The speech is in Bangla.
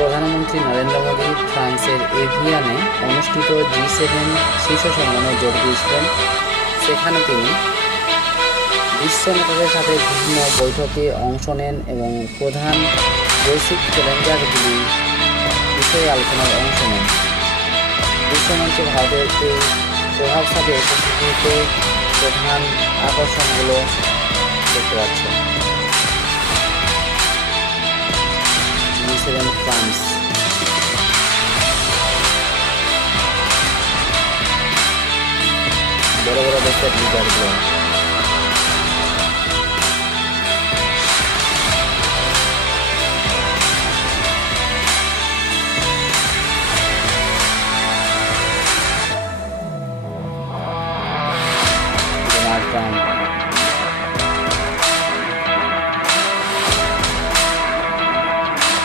প্রধানমন্ত্রী নরেন্দ্র মোদী ফ্রান্সের এভিয়ানে অনুষ্ঠিত G7 শীর্ষ সম্মেলনে যোগ দিয়েছিলেন। সেখানে তিনি বিশ্ব নেতাদের সাথে বিভিন্ন বৈঠকে অংশ নেন এবং প্রধান বৈশ্বিক চ্যালেঞ্জারগুলি বিষয়ে আলোচনায় অংশ নেন। বিশ্বমঞ্চে ভারতের এই প্রভাবশালী উপস্থিতিতে প্রধান আকর্ষণগুলো দেখতে পাচ্ছেন। G7 ফ্রান্স, বড় বড় দেশের লিডারগুলো।